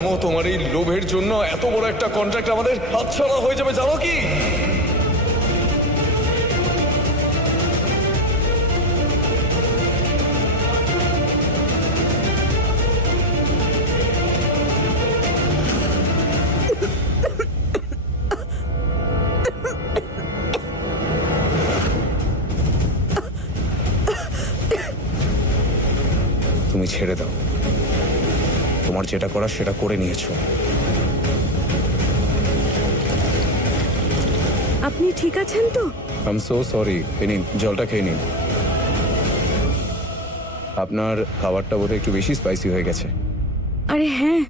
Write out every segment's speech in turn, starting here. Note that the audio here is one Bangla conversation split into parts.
তোমার এই লোভের জন্য এত বড় একটা কন্ট্রাক্ট আমাদের হাতছাড়া হয়ে যাবে, জানো কি? তুমি ছেড়ে দাও, তোমার যেটা করার সেটা করে নিয়েছো। আপনি ঠিক আছেন তো? I am so sorry. নিন, জলটা খেয়ে নিন। আপনার খাবারটা বোধহয় একটু বেশি স্পাইসি হয়ে গেছে। আরে হ্যাঁ,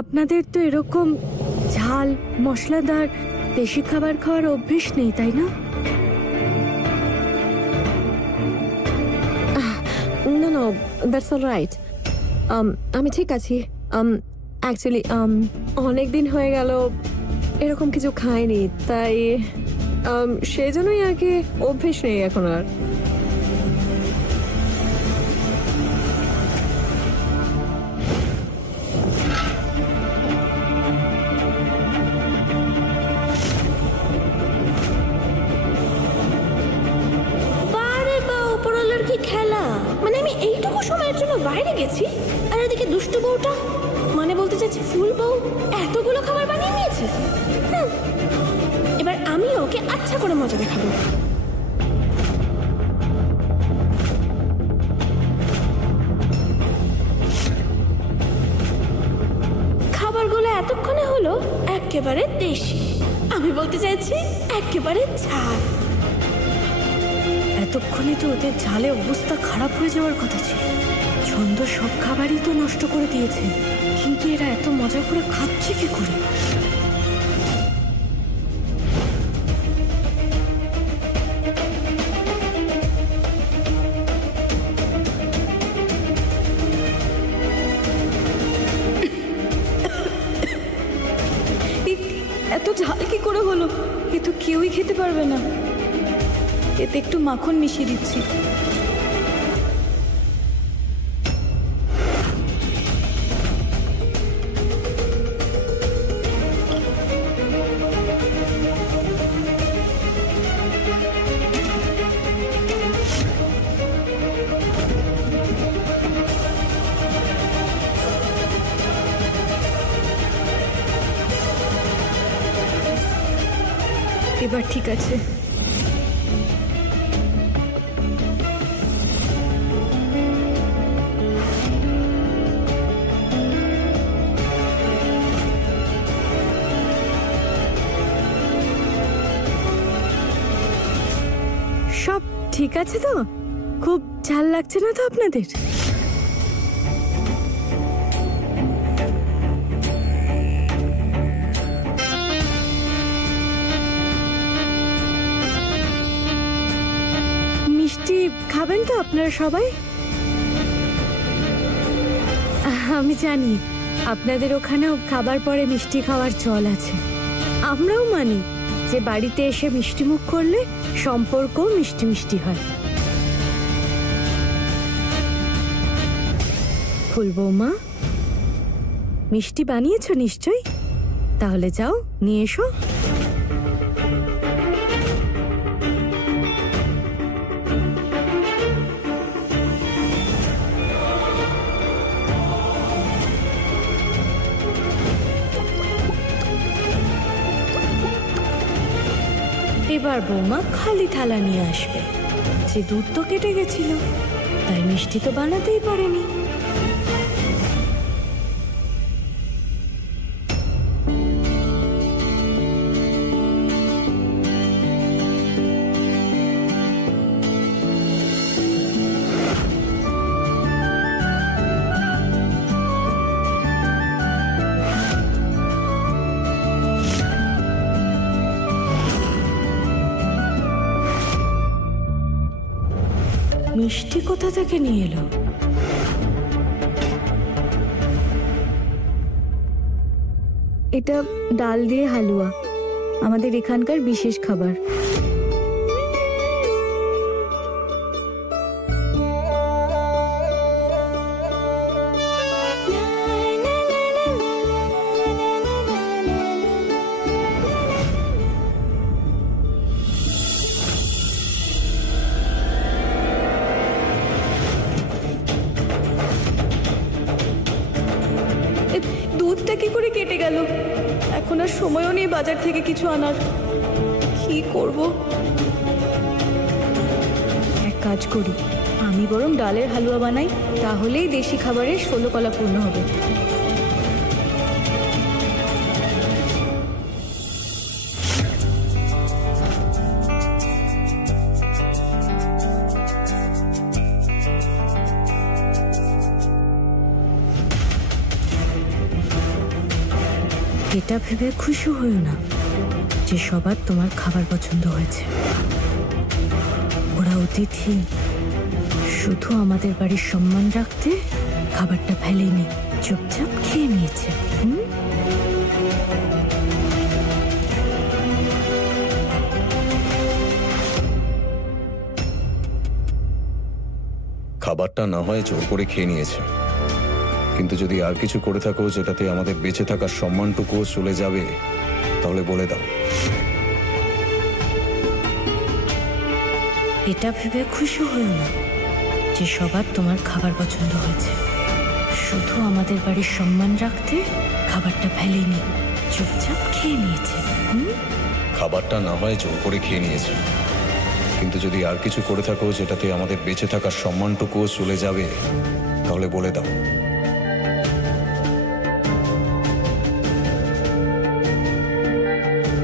আপনাদের তো এরকম ঝাল মশলাদার দেশি খাবার খাওয়ার অভ্যেস নেই, তাই না? No, no, that's all right. আমি ঠিক আছি। অ্যাকচুয়ালি অনেক দিন হয়ে গেল এরকম কিছু খাইনি, তাই সেই জন্যই আর কি অভ্যেস নেই এখন আর। খেলা মানে আমি এইটুকু সময়ের জন্য বাইরে গেছি, আর এদিকে দুষ্টু বউটা, মানে বলতে চাচ্ছি ফুল বউ, এতগুলো খাবার বানিয়ে নিয়েছে। এবার আমি ওকে আচ্ছা করে মজা দেখাবো। খাবারগুলো এতক্ষণে হলো একেবারে দেশি, আমি বলতে চাইছি একেবারে ঝাল। এতক্ষণে তো ওদের ঝালে অবস্থা খারাপ হয়ে যাওয়ার কথা ছিল। ছন্দ সব খাবারই তো নষ্ট করে দিয়েছে, কিন্তু এরা এত মজা করে খাচ্ছে কি করে? এত ঝাল কি করে হলো? এ তো কেউই খেতে পারবে না। এতে একটু মাখন মিশিয়ে দিচ্ছি। এবার ঠিক আছে। সব ঠিক আছে তো? খুব ঝাল লাগছে না তো আপনাদের? মিষ্টি খাবেন তো আপনারা সবাই? আমি জানি আপনাদের ওখানেও খাবার পরে মিষ্টি খাওয়ার চল আছে। আমরাও মানি যে বাড়িতে এসে মিষ্টি মুখ করলে সম্পর্কও মিষ্টি মিষ্টি হয়। ফুল বৌমা, মিষ্টি বানিয়েছো নিশ্চয়ই? তাহলে যাও নিয়ে এসো। এবার বৌমা খালি থালা নিয়ে আসবে। যে দুধ তো কেটে গেছিল, তাই মিষ্টি তো বানাতেই পারেনি। মিষ্টি কোথা থেকে নিয়ে এলো? এটা ডাল দিয়ে হালুয়া, আমাদের এখানকার বিশেষ খাবার। দুধটা কি করে কেটে গেল? এখন আর সময়ও নেই বাজার থেকে কিছু আনার। কি করব? এক কাজ করি, আমি বরং ডালের হালুয়া বানাই, তাহলেই দেশি খাবারের 16 কলা পূর্ণ হবে। এটা ভেবে খুশি হও না যে সবার তোমার খাবার পছন্দ হয়েছে। ওরা অতিথি, শুধু আমাদের বাড়ির সম্মান রাখতে খাবারটা ফেলেনি, চুপচাপ খেয়ে নিয়েছে। খাবারটা না হয় জোর করে খেয়ে নিয়েছে, কিন্তু যদি আর কিছু করে থাকো যেটাতে আমাদের বেঁচে থাকার সম্মানটুকুও চলে যাবে, তাহলে বলে দাও। এটা ভেবে খুশি হও না যে সবার তোমার খাবার পছন্দ হয়েছে। শুধু আমাদের বাড়ির সম্মান রাখতে খাবারটা ফেলেনি, চুপচাপ খেয়ে নিয়েছে। খাবারটা না হয় জোর করে খেয়ে নিয়েছে, কিন্তু যদি আর কিছু করে থাকো যেটাতে আমাদের বেঁচে থাকার সম্মানটুকুও চলে যাবে, তাহলে বলে দাও।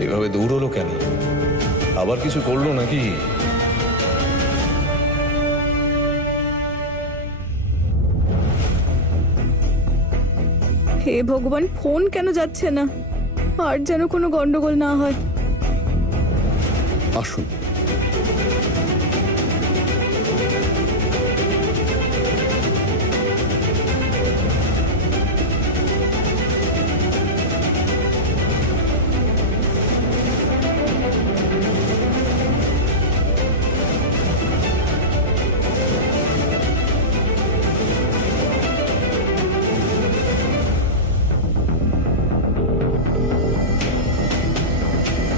এভাবে দৌড়লো কেন? আবার কিছু করলো নাকি? হে ভগবান, ফোন কেন যাচ্ছে না? আর যেন কোনো গন্ডগোল না হয়। আসুন।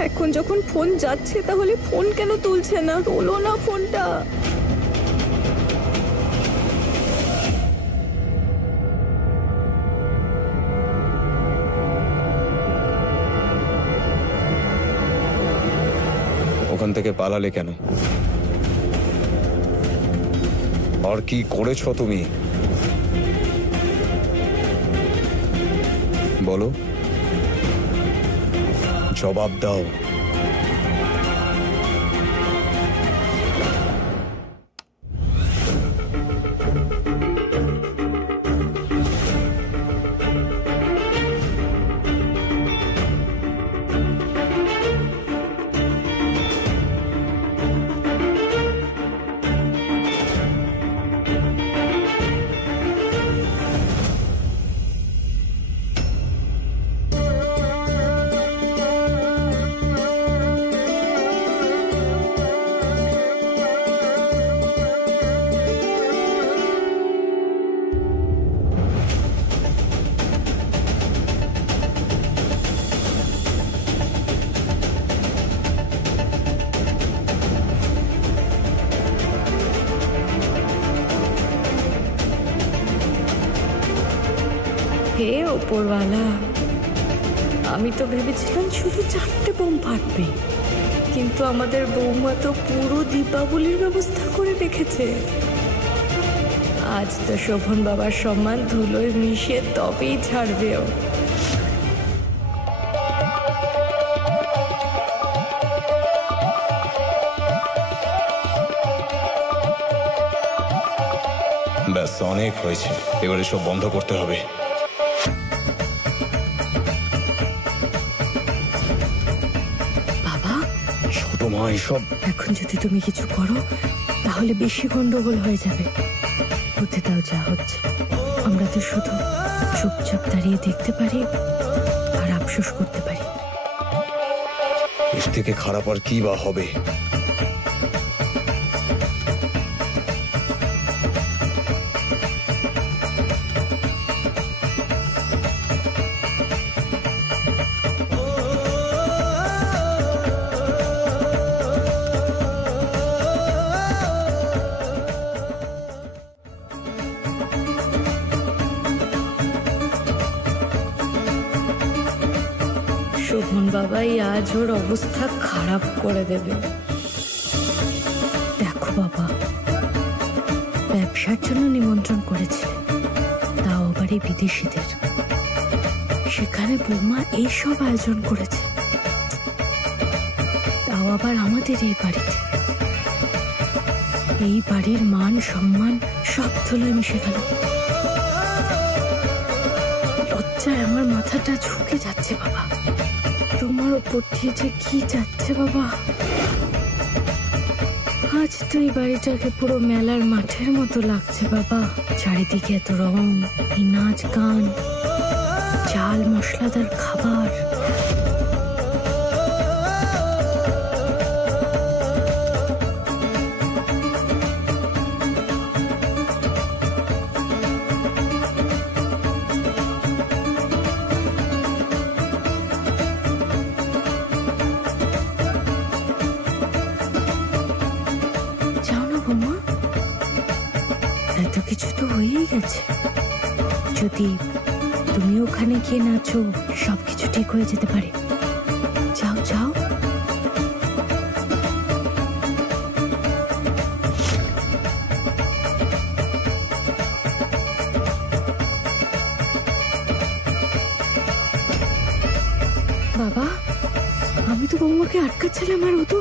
এখন যখন ফোন যাচ্ছে তাহলে ফোন কেন তুলছে না? তোলো না ফোনটা। ওখান থেকে পালালে কেন? আর কি করেছো তুমি? বলো, জবাব দাও। হে ওপরওয়ালা, আমি তো ভেবেছিলাম শুধু 4টে বোম ফাটবে, কিন্তু আমাদের বৌমা তো পুরো দীপাবলির ব্যবস্থা করে রেখেছে। আজ তো শোভন বাবার সম্মান ধুলোয় মিশে তবেই ছাড়বেও। ব্যাস, অনেক হয়েছে, এবারে সব বন্ধ করতে হবে। বাবা, ছোট মা, এসব এখন যদি তুমি কিছু করো তাহলে বেশি গন্ডগোল হয়ে যাবে। হতে দাও যা হচ্ছে। আমরা তো শুধু চুপচাপ দাঁড়িয়ে দেখতে পারি আর আফসোস করতে পারি। এর থেকে খারাপ আর কি বা হবে? শোভন বাবাই আজ ওর অবস্থা খারাপ করে দেবে। দেখো বাবা, ব্যবসার জন্য নিমন্ত্রণ করেছে, তাও আবার এই বিদেশিদের। সেখানে বৌমা এইসব আয়োজন করেছে, তাও আবার আমাদের এই বাড়িতে। এই বাড়ির মান সম্মান সব ধুলোয় মিশে গেল। লজ্জায় আমার মাথাটা ঝুঁকে যাচ্ছে বাবা। তোমার ওপর দিয়ে যে কি যাচ্ছে বাবা। আজ তো এই বাড়িটাকে পুরো মেলার মাঠের মতো লাগছে বাবা। চারিদিকে এত রং, এই নাচ গান, চাল মশলাদার খাবার। যাও না বৌমা, এত কিছু তো হয়েই গেছে। যদি তুমি ওখানে গিয়ে নাচো, সবকিছু ঠিক হয়ে যেতে পারে। যাও যাও। বাবা, আমি তো বৌমাকে আটকাচ্ছিলাম আর ও তো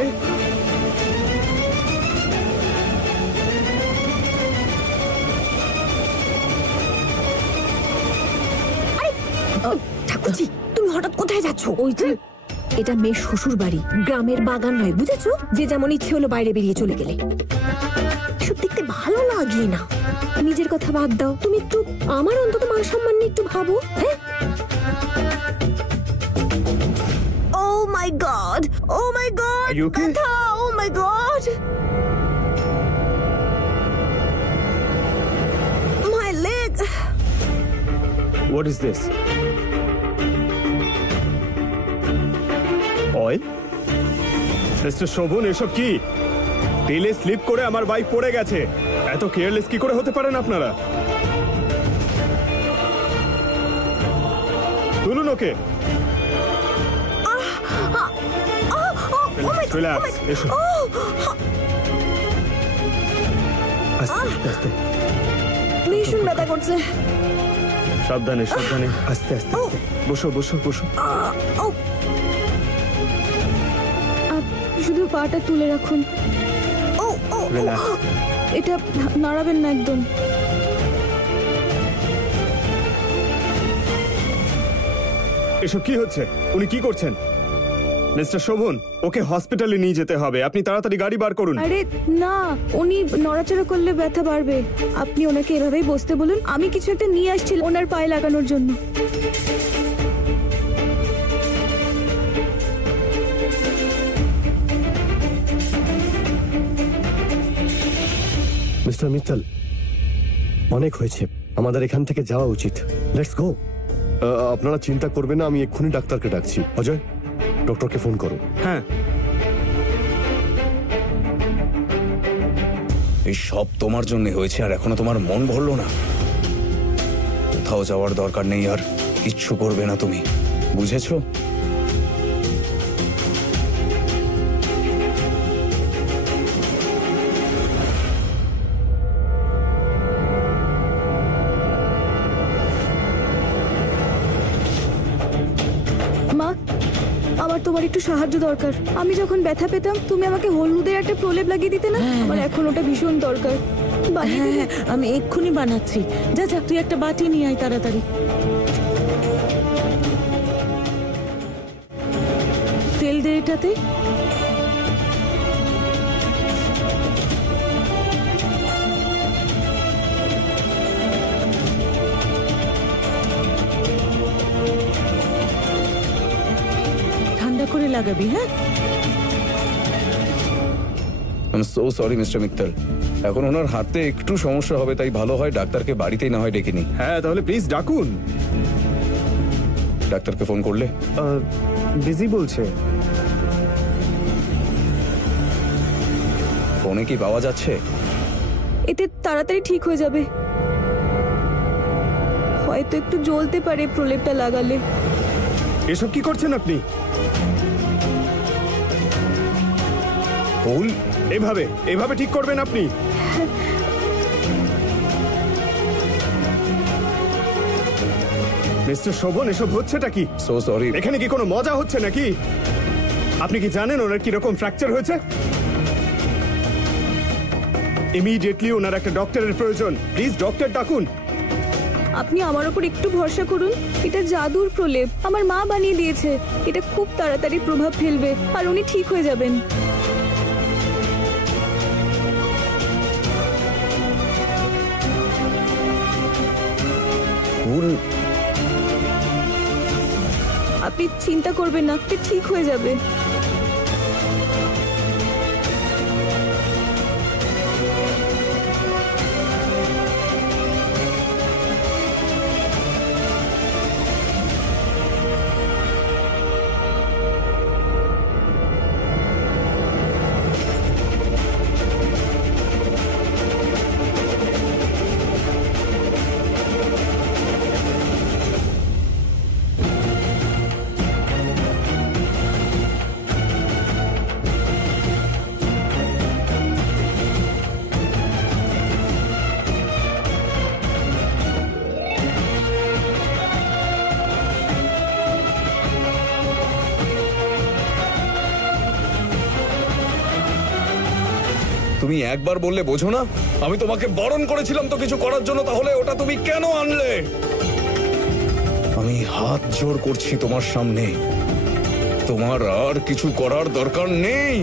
ওকে? ঠাকুরজি, তুমি হঠাৎ কোথায় যাচ্ছ? ওই যে, এটা মেয়ের শ্বশুর বাড়ি, গ্রামের বাগান নয়, বুঝেছো? যে যেমন ইচ্ছে হলো বাইরে বেরিয়ে চলে গেলে সব দেখতে ভালো লাগে না। নিজের কথা বাদ দাও, তুমি একটু আমার অন্তত মান সম্মান নিয়ে একটু ভাবো। হ্যাঁ, oh my god, oh my god, Are you okay? ব্যথা, oh my god, my leg. What is this? Oil? Mister Shobhan, এসব কি? তেলে স্লিপ করে আমার বাইক পড়ে গেছে। এত কেয়ারলেস কি করে হতে পারেন আপনারা? তুলুন ওকে। রিল্যাক্স, এসো। আস্তে আস্তে, ভীষণ ব্যথা করছে। সাবধানে সাবধানে, আস্তে আস্তে। বসো বসো বসো। শুধু পাটা তুলে রাখুন। রিল্যাক্স। এটা নাড়াবেন না একদম। এসব কি হচ্ছে? উনি কি করছেন? মিস্টার শোভন, ওকে হসপিটালে নিয়ে যেতে হবে। আপনি তাড়াতাড়ি গাড়ি বার করুন। আরে না, উনি নড়াচড়া করলে ব্যথা বাড়বে। আপনি ওনাকে এভাবেই বসতে বলুন। আমি কিছু একটা নিয়ে আসছি ওনার পায়ে লাগানোর জন্য। মিস্টার মিত্তল, অনেক হয়েছে, আমাদের এখান থেকে যাওয়া উচিত। Let's go. আপনারা চিন্তা করবেন না, আমি এক্ষুনি ডাক্তারকে ডাকছি। অজয়, ডক্টরকে ফোন করো। হ্যাঁ। এই সব তোমার জন্য হয়েছে আর এখনো তোমার মন ভরলো না? কোথাও যাওয়ার দরকার নেই, আর কিচ্ছু করবে না তুমি, বুঝেছো? মা, আমার তোমার একটু সাহায্য দরকার। আমি যখন ব্যথা পেতাম তুমি আমাকে হলুদের একটা প্রলেপ লাগিয়ে দিতে না? আমার এখন ওটা ভীষণ দরকার। বানিয়ে দিবে? আমি এক্ষুনি বানাচ্ছি। যা যা, তুই একটা বাটি নিয়ে আয় তাড়াতাড়ি। তেল দে এটাতে। ঠান্ডা করে লাগাবি, হ্যাঁ? I am so sorry mister Mittal, এখন ওনার হাতে একটু সমস্যা হবে, তাই ভালো হয় ডাক্তারকে বাড়িতেই না হয় ডেকে নি। হ্যাঁ, তাহলে প্লিজ ডাকুন। ডাক্তারকে ফোন করলে? বিজি বলছে। ফোনে কি পাওয়া যাচ্ছে? এতে তাড়াতাড়ি ঠিক হয়ে যাবে। হয়তো একটু জ্বলতে পারে প্রলেপটা লাগালে। এসব কি করছেন আপনি? ফুল এভাবে এভাবে ঠিক করবেন আপনি? মিস্টার শোভন, এসব হচ্ছেটা কি? So sorry. এখানে কি কোনো মজা হচ্ছে নাকি? আপনি কি জানেন ওনার কিরকম ফ্র্যাকচার হয়েছে? ইমিডিয়েটলি ওনার একটা ডক্টরের প্রয়োজন। প্লিজ ডক্টর ডাকুন। আপনি আমার ওপর একটু ভরসা করুন। এটা জাদুর প্রলেপ, আমার মা বানিয়ে দিয়েছে। এটা খুব তাড়াতাড়ি প্রভাব ফেলবে আর উনি ঠিক হয়ে যাবেন। ফুল আপনি চিন্তা করবেন না, এটা ঠিক হয়ে যাবে। তুমি একবার বললে বোঝো না? আমি তোমাকে বারণ করেছিলাম তো কিছু করার জন্য, তাহলে ওটা তুমি কেন আনলে? আমি হাত জোড় করছি তোমার সামনে, তোমার আর কিছু করার দরকার নেই।